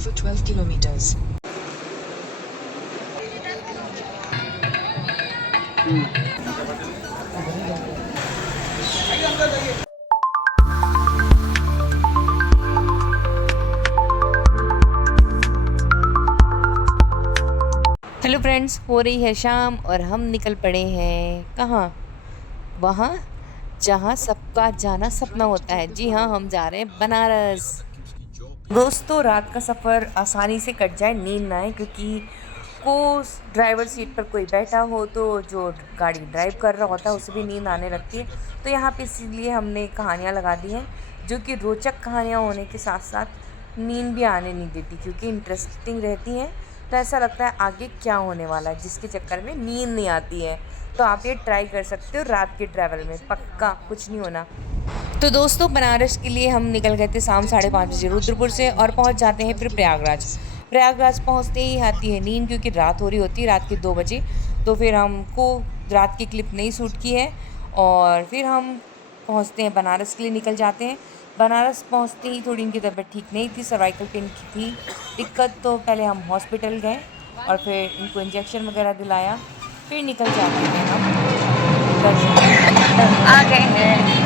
for 12 kilometers. Hello friends, हो रही है शाम और हम निकल पड़े हैं कहाँ? वहाँ जहाँ सबका जाना सपना होता है। जी हाँ, हम जा रहे हैं बनारस। दोस्तों, रात का सफ़र आसानी से कट जाए, नींद ना आए, क्योंकि को ड्राइवर सीट पर कोई बैठा हो तो जो गाड़ी ड्राइव कर रहा होता है उसे भी नींद आने लगती है। तो यहाँ पे इसीलिए हमने कहानियाँ लगा दी हैं, जो कि रोचक कहानियाँ होने के साथ साथ नींद भी आने नहीं देती, क्योंकि इंटरेस्टिंग रहती हैं। तो ऐसा लगता है आगे क्या होने वाला है, जिसके चक्कर में नींद नहीं आती है। तो आप ये ट्राई कर सकते हो रात के ट्रैवल में, पक्का कुछ नहीं होना। तो दोस्तों, बनारस के लिए हम निकल गए थे शाम 5:30 बजे रुद्रपुर से, और पहुंच जाते हैं फिर प्रयागराज। प्रयागराज पहुंचते ही आती है नींद, क्योंकि रात हो रही होती है, रात के 2 बजे। तो फिर हमको रात की क्लिप नहीं सूट की है, और फिर हम पहुंचते हैं बनारस के लिए निकल जाते हैं। बनारस पहुंचते ही थोड़ी इनकी तबीयत ठीक नहीं थी, सर्वाइकल पेन की थी दिक्कत। तो पहले हम हॉस्पिटल गए और फिर इनको इंजेक्शन वगैरह दिलाया, फिर निकल जाते हैं हम दर्शन। आ गए हैं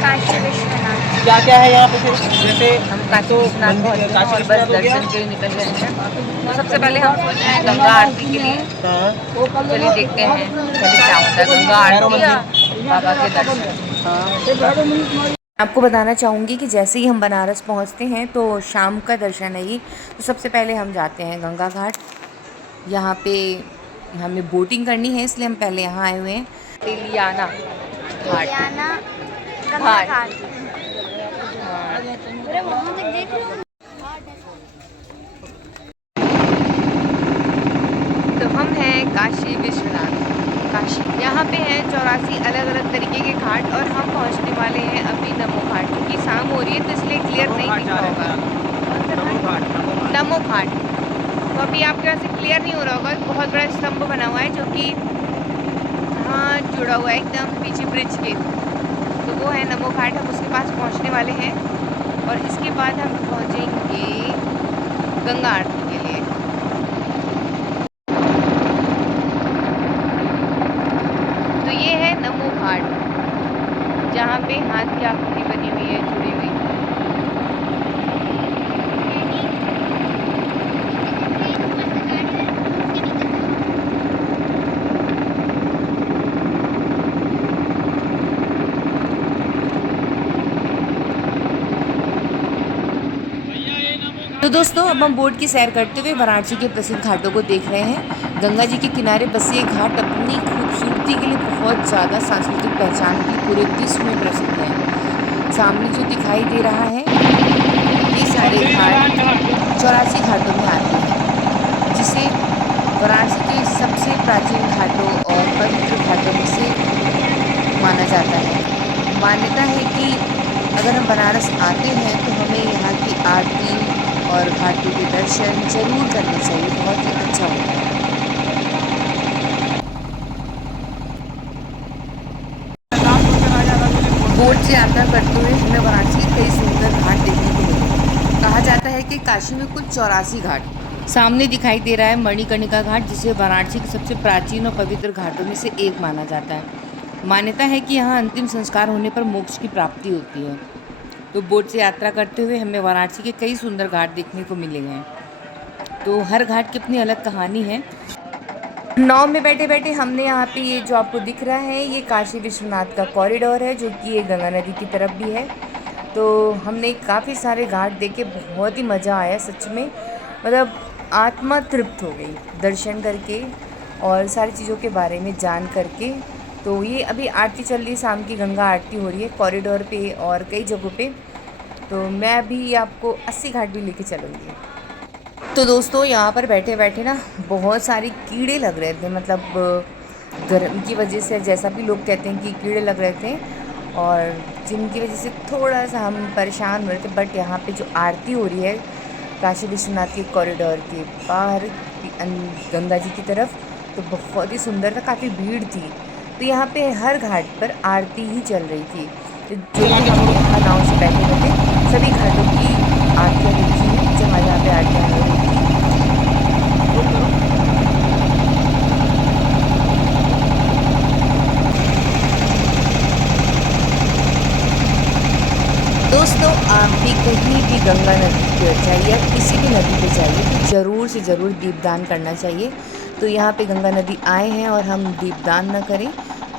काशी विश्वनाथ। क्या क्या है यहाँ पे फिर? जैसे हम काशी तो विश्वनाथ मंदिर पहुँचे हैं काशी और बस विश्वनाथ हो गया। दर्शन के लिए निकल गए हैं। तो सबसे पहले हम सोच रहे हैं गंगा आरती के लिए। हाँ, चलिए देखते हैं पहले क्या होता है, गंगा आरती या बाबा के दर्शन। आपको बताना चाहूँगी कि जैसे ही हम बनारस पहुँचते हैं तो शाम का दर्शन है ये। तो सबसे पहले हम जाते हैं गंगा घाट। यहाँ पे हमें बोटिंग करनी है, इसलिए हम पहले यहाँ आए हुए हैं। तेलियाना घाट। गंगा घाट। तो हम हैं काशी विश्वनाथ। काशी यहाँ पे हैं 84 अलग अलग तरीके के घाट, और हम पहुँचने वाले हैं अभी नमो घाट, क्योंकि शाम हो रही है तो इसलिए क्लियर नहीं दिख रहा होगा। नमो घाट। तो अभी आपके वहाँ से क्लियर नहीं हो रहा होगा, बहुत बड़ा स्तंभ बना हुआ है जो कि हाँ जुड़ा हुआ है एकदम पीछे ब्रिज के। तो वो है नमो घाट, हम उसके पास पहुँचने वाले हैं, और इसके बाद हम पहुँचेंगे गंगा आरती के लिए। तो ये है नमो घाट, जहाँ पे हाथ की आकृति बनी हुई है, जुड़ी हुई। तो दोस्तों, अब हम बोट की सैर करते हुए वाराणसी के प्रसिद्ध घाटों को देख रहे हैं। गंगा जी के किनारे बसे ये घाट अपनी खूबसूरती के लिए बहुत ज़्यादा सांस्कृतिक पहचान के लिए पूरे विश्व में प्रसिद्ध है। सामने जो दिखाई दे रहा है, ये सारे घाट 84 घाटों में आते हैं, जिसे वाराणसी के सबसे प्राचीन घाटों और पवित्र घाटों में से माना जाता है। मान्यता है कि अगर हम बनारस आते हैं तो हमें यहाँ की आरती और घाटों के दर्शन जरूर करने चाहिए, बहुत ही अच्छा होता है। बोट से यात्रा करते हुए हमें वाराणसी के कई सुंदर घाट देखने को मिले। कहा जाता है कि काशी में कुल 84 घाट। सामने दिखाई दे रहा है मणिकर्णिका घाट, जिसे वाराणसी के सबसे प्राचीन और पवित्र घाटों में से एक माना जाता है। मान्यता है कि यहाँ अंतिम संस्कार होने पर मोक्ष की प्राप्ति होती है। तो बोट से यात्रा करते हुए हमें वाराणसी के कई सुंदर घाट देखने को मिलेंगे। तो हर घाट की अपनी अलग कहानी है। नाव में बैठे बैठे हमने यहाँ पे ये जो आपको दिख रहा है, ये काशी विश्वनाथ का कॉरिडोर है, जो कि ये गंगा नदी की तरफ भी है। तो हमने काफ़ी सारे घाट देखे, बहुत ही मज़ा आया सच में, मतलब आत्मा तृप्त हो गई दर्शन करके और सारी चीज़ों के बारे में जान करके। तो ये अभी आरती चल रही है, शाम की गंगा आरती हो रही है कॉरिडोर पे और कई जगहों पे। तो मैं अभी आपको 80 घाट भी लेके चलूँगी। तो दोस्तों, यहाँ पर बैठे बैठे ना बहुत सारे कीड़े लग रहे थे, मतलब गर्म की वजह से, जैसा भी लोग कहते हैं कि कीड़े लग रहे थे, और जिनकी वजह से थोड़ा सा हम परेशान हो रहे थे। बट यहाँ पे जो आरती हो रही है काशी विश्वनाथ के कॉरिडोर के बाहर गंगा जी की तरफ, तो बहुत ही सुंदर था, काफ़ी भीड़ थी। तो यहाँ पे हर घाट पर आरती ही चल रही थी। तो जो भी हम यहाँ नाव से बैठे हुए थे, सभी घाटों की आरतियाँ देखी हैं, जहाँ जहाँ पे आरतियाँ गंगा नदी पर जाइए या किसी भी नदी पे जाइए तो ज़रूर से ज़रूर दीपदान करना चाहिए। तो यहाँ पे गंगा नदी आए हैं और हम दीपदान ना करें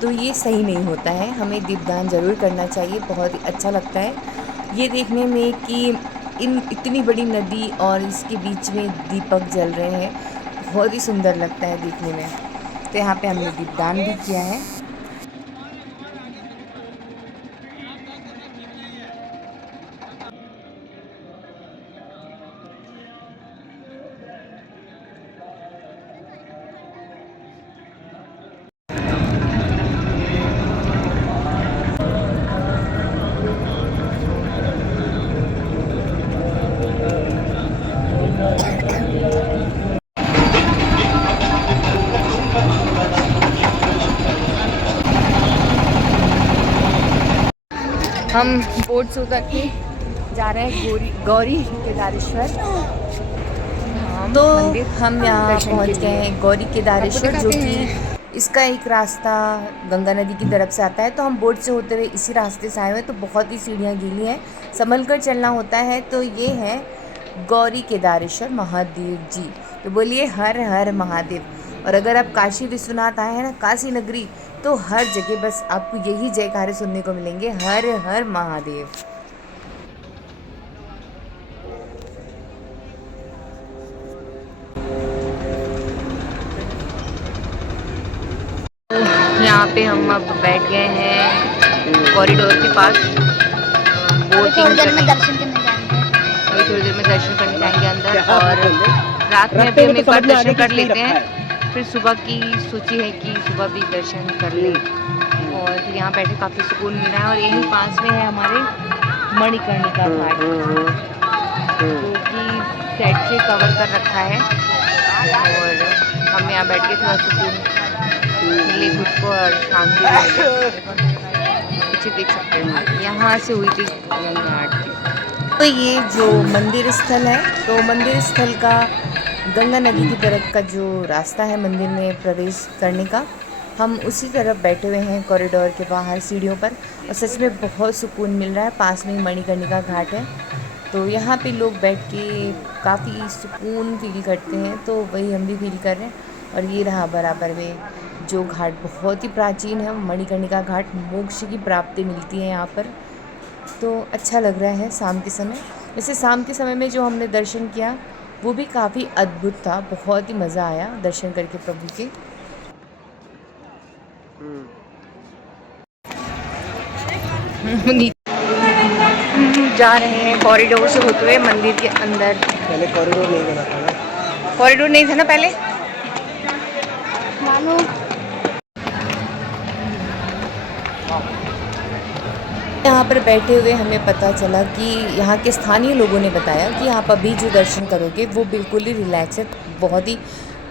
तो ये सही नहीं होता है। हमें दीपदान ज़रूर करना चाहिए, बहुत ही अच्छा लगता है ये देखने में कि इन इतनी बड़ी नदी और इसके बीच में दीपक जल रहे हैं, बहुत ही सुंदर लगता है देखने में। तो यहाँ पे हमने दीपदान भी किया है। हम बोट से उतर के जा रहे हैं गौरी केदारेश्वर। तो हम यहाँ पहुँच गए हैं गौरी केदारेश्वर, जो कि इसका एक रास्ता गंगा नदी की तरफ से आता है। तो हम बोट से होते हुए इसी रास्ते से आए हुए, तो बहुत ही सीढ़ियाँ गीली हैं, संभल कर चलना होता है। तो ये है गौरी केदारेश्वर महादेव जी। तो बोलिए हर हर महादेव। और अगर आप काशी विश्वनाथ आए हैं ना, काशी नगरी, तो हर जगह बस आपको यही जयकारे सुनने को मिलेंगे, हर हर महादेव। यहाँ पे हम अब बैठ गए हैं कॉरिडोर के पास, बोटिंग करने। दर्शन करने जाएंगे। अभी थोड़ी देर में दर्शन करने जाएंगे अंदर, और रात में भी हम एक बार दर्शन कर लेते हैं, फिर सुबह की सोची है कि सुबह भी दर्शन कर लें। और फिर यहाँ बैठे काफ़ी सुकून मिल रहा है। और यहीं पास में है हमारे मणिकर्णिका घाट, जो कि सेट से कवर कर रखा है। और हम यहाँ बैठ के थोड़ा सुकून मिले खुद को और शांति पीछे देख सकते हैं, यहाँ से हुई थी गंगा आरती। तो ये जो मंदिर स्थल है, तो मंदिर स्थल का गंगा नदी की तरफ का जो रास्ता है मंदिर में प्रवेश करने का, हम उसी तरफ बैठे हुए हैं कॉरिडोर के बाहर सीढ़ियों पर। और सच में बहुत सुकून मिल रहा है। पास में ही मणिकर्णिका घाट है, तो यहाँ पे लोग बैठ के काफ़ी सुकून फील करते हैं, तो वही हम भी फील कर रहे हैं। और ये रहा बराबर में जो घाट बहुत ही प्राचीन है, मणिकर्णिका घाट। मोक्ष की प्राप्ति मिलती है यहाँ पर, तो अच्छा लग रहा है शाम के समय। वैसे शाम के समय में जो हमने दर्शन किया वो भी काफ़ी अद्भुत था, बहुत ही मज़ा आया दर्शन करके प्रभु के। जा रहे हैं कॉरिडोर से होते हुए मंदिर के अंदर। पहले कॉरिडोर नहीं बना था ना, कॉरिडोर नहीं था ना पहले। मानो यहाँ पर बैठे हुए हमें पता चला कि यहाँ के स्थानीय लोगों ने बताया कि आप अभी जो दर्शन करोगे वो बिल्कुल ही रिलैक्स है, बहुत ही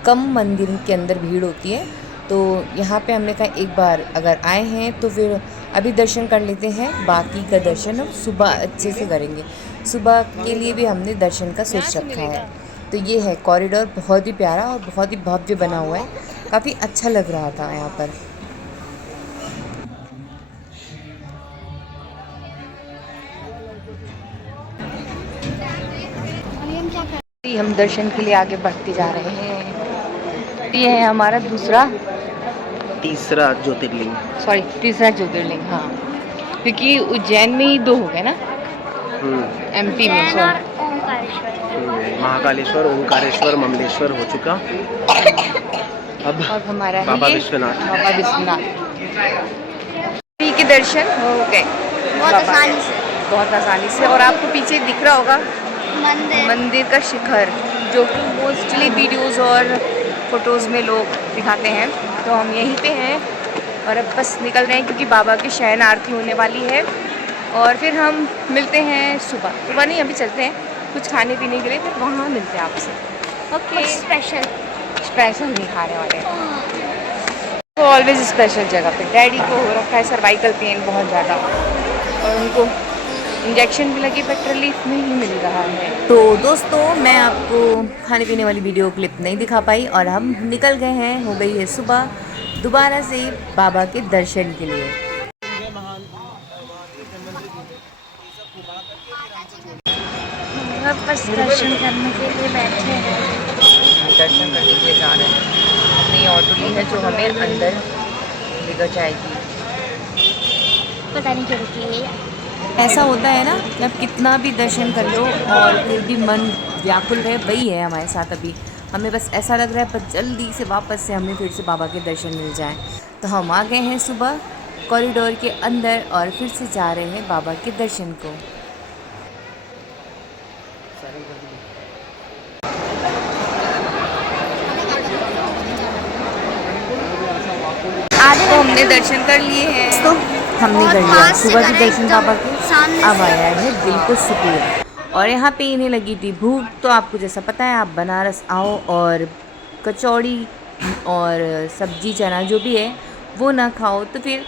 कम मंदिर के अंदर भीड़ होती है। तो यहाँ पे हमने कहा एक बार अगर आए हैं तो फिर अभी दर्शन कर लेते हैं, बाकी का दर्शन हम सुबह अच्छे से करेंगे। सुबह के लिए भी हमने दर्शन का सोच रखा है। तो ये है कॉरिडोर, बहुत ही प्यारा और बहुत ही भव्य बना हुआ है, काफ़ी अच्छा लग रहा था यहाँ पर। हम दर्शन के लिए आगे बढ़ते जा रहे हैं। ये है हमारा तीसरा ज्योतिर्लिंग। तीसरा ज्योतिर्लिंग, हाँ, क्योंकि उज्जैन में ही 2 हो गए ना, MP में। ओंकारेश्वर, महाकालेश्वर, ओंकारेश्वर, ममलेश्वर हो चुका। अब हमारा बाबा विश्वनाथ। बाबा विश्वनाथ के दर्शन हो गए बहुत आसानी से। और आपको पीछे दिख रहा होगा मंदिर का शिखर, जो कि मोस्टली वीडियोस और फोटोज़ में लोग दिखाते हैं। तो हम यहीं पे हैं और अब बस निकल रहे हैं, क्योंकि बाबा की शयन आरती होने वाली है। और फिर हम मिलते हैं सुबह नहीं, अभी चलते हैं कुछ खाने पीने के लिए, फिर वहाँ मिलते हैं आपसे। ओके, स्पेशल नहीं खाने वाले हैं, तो ऑलवेज स्पेशल जगह पे। डैडी को हो रखा है सर्वाइकल पेन बहुत ज़्यादा, और उनको इंजेक्शन भी लगी, बट रिलीफ नहीं मिल रहा है। तो दोस्तों, मैं आपको खाने पीने वाली वीडियो क्लिप नहीं दिखा पाई, और हम निकल गए हैं, हो गई है सुबह, दोबारा से बाबा के दर्शन के लिए। दर्शन करने के लिए बैठे हैं। दर्शन करने के लिए जा रहे हैं। हमने ये ऑटो ली है जो हमें अंदर लेकर जाएगी। पता नहीं क्यों रुकी है। ऐसा होता है ना कि आप कितना भी दर्शन कर लो और फिर भी मन व्याकुल रहे, वही है हमारे साथ अभी। हमें बस ऐसा लग रहा है पर जल्दी से वापस से हमें फिर से बाबा के दर्शन मिल जाएं। तो हम आ गए हैं सुबह कॉरिडोर के अंदर और फिर से जा रहे हैं बाबा के दर्शन को। तो हमने दर्शन कर लिए हैं, तो हमने कर लिया सुबह के दर्शन बाबा के। अब आया है दिल को सुकून। और यहाँ पे इन्हें लगी थी भूख, तो आपको जैसा पता है आप बनारस आओ और कचौड़ी और सब्जी चना जो भी है वो ना खाओ तो फिर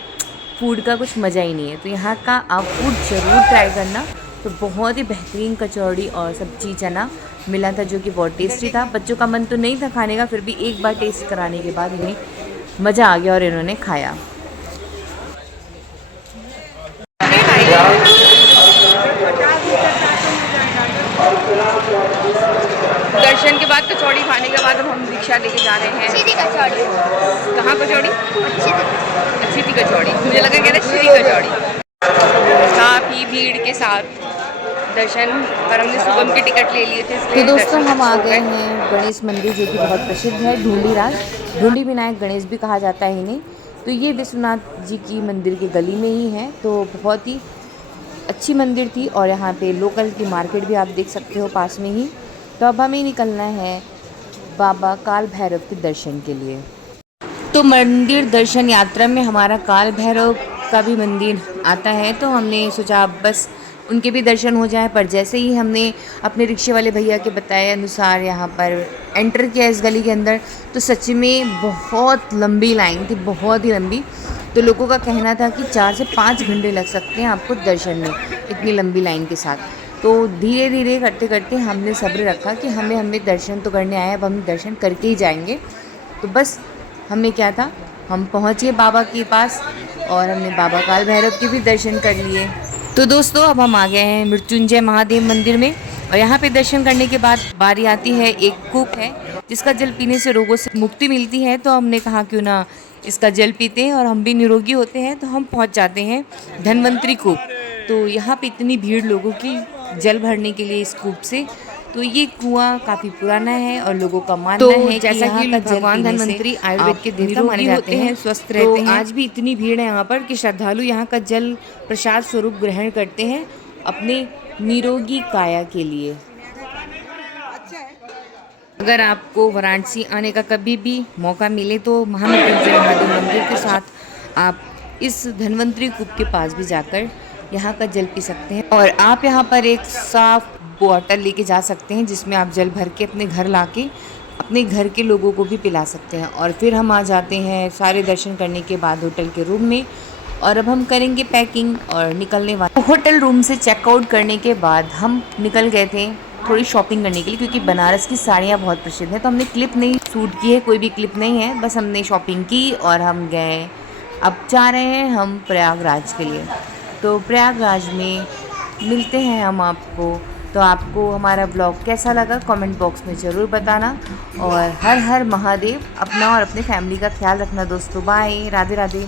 फूड का कुछ मज़ा ही नहीं है। तो यहाँ का आप फूड ज़रूर ट्राई करना। तो बहुत ही बेहतरीन कचौड़ी और सब्जी चना मिला था जो कि बहुत टेस्टी था। बच्चों का मन तो नहीं था खाने का, फिर भी एक बार टेस्ट कराने के बाद इन्हें मज़ा आ गया और इन्होंने खाया। दर्शन के बाद कचौड़ी खाने के बाद अब हम रिक्शा लेके जा रहे हैं। अच्छी थी कचौड़ी। कहाँ कचौड़ी? अच्छी थी कचौड़ी। मुझे लगा कह रहे श्री कचौड़ी। काफ़ी भीड़ के साथ दर्शन पर हमने सुबह की टिकट ले लिए थे। तो दोस्तों हम आ गए हैं गणेश मंदिर जो कि बहुत प्रसिद्ध है, ढूंढीराज। ढूंढी विनायक गणेश भी कहा जाता है इन्हें। तो ये विश्वनाथ जी की मंदिर की गली में ही है। तो बहुत ही अच्छी मंदिर थी और यहाँ पे लोकल की मार्केट भी आप देख सकते हो पास में ही। तो अब हमें निकलना है बाबा काल भैरव के दर्शन के लिए। तो मंदिर दर्शन यात्रा में हमारा काल भैरव का भी मंदिर आता है, तो हमने सोचा बस उनके भी दर्शन हो जाए। पर जैसे ही हमने अपने रिक्शे वाले भैया के बताए अनुसार यहाँ पर एंटर किया इस गली के अंदर, तो सच में बहुत लंबी लाइन थी, बहुत ही लंबी। तो लोगों का कहना था कि 4 से 5 घंटे लग सकते हैं आपको दर्शन में इतनी लंबी लाइन के साथ। तो धीरे धीरे करते करते हमने सब्र रखा कि हमें दर्शन तो करने आए, अब हम दर्शन करके ही जाएंगे। तो बस हमें क्या था, हम पहुँच गए बाबा के पास और हमने बाबा काल भैरव के भी दर्शन कर लिए। तो दोस्तों अब हम आ गए हैं मृत्युंजय महादेव मंदिर में और यहाँ पे दर्शन करने के बाद बारी आती है एक कूप है जिसका जल पीने से रोगों से मुक्ति मिलती है। तो हमने कहा क्यों ना इसका जल पीते हैं और हम भी निरोगी होते हैं। तो हम पहुँच जाते हैं धन्वंतरी कूप। तो यहाँ पे इतनी भीड़ लोगों की जल भरने के लिए इस कूप से। तो ये कुआं काफ़ी पुराना है और लोगों का मानना है जैसा कि भगवान धन्वंतरी आयुर्वेद के देवता माने जाते हैं, स्वस्थ रहते हैं। आज भी इतनी भीड़ है यहाँ पर कि श्रद्धालु यहाँ का जल प्रसाद स्वरूप ग्रहण करते हैं अपने निरोगी काया के लिए। अगर आपको वाराणसी आने का कभी भी मौका मिले तो महामृत्युंजय महादेव मंदिर के साथ आप इस धन्वंतरी कूप के पास भी जाकर यहाँ का जल पी सकते हैं। और आप यहाँ पर एक साफ बॉटल लेके जा सकते हैं जिसमें आप जल भर के अपने घर लाके अपने घर के लोगों को भी पिला सकते हैं। और फिर हम आ जाते हैं सारे दर्शन करने के बाद होटल के रूम में और अब हम करेंगे पैकिंग और निकलने वाले। होटल रूम से चेकआउट करने के बाद हम निकल गए थे थोड़ी शॉपिंग करने के लिए क्योंकि बनारस की साड़ियाँ बहुत प्रसिद्ध हैं। तो हमने क्लिप नहीं शूट की है, कोई भी क्लिप नहीं है, बस हमने शॉपिंग की और हम गए। अब जा रहे हैं हम प्रयागराज के लिए। तो प्रयागराज में मिलते हैं हम आपको। तो आपको हमारा ब्लॉग कैसा लगा कमेंट बॉक्स में ज़रूर बताना। और हर हर महादेव। अपना और अपने फैमिली का ख्याल रखना दोस्तों। बाय, राधे राधे।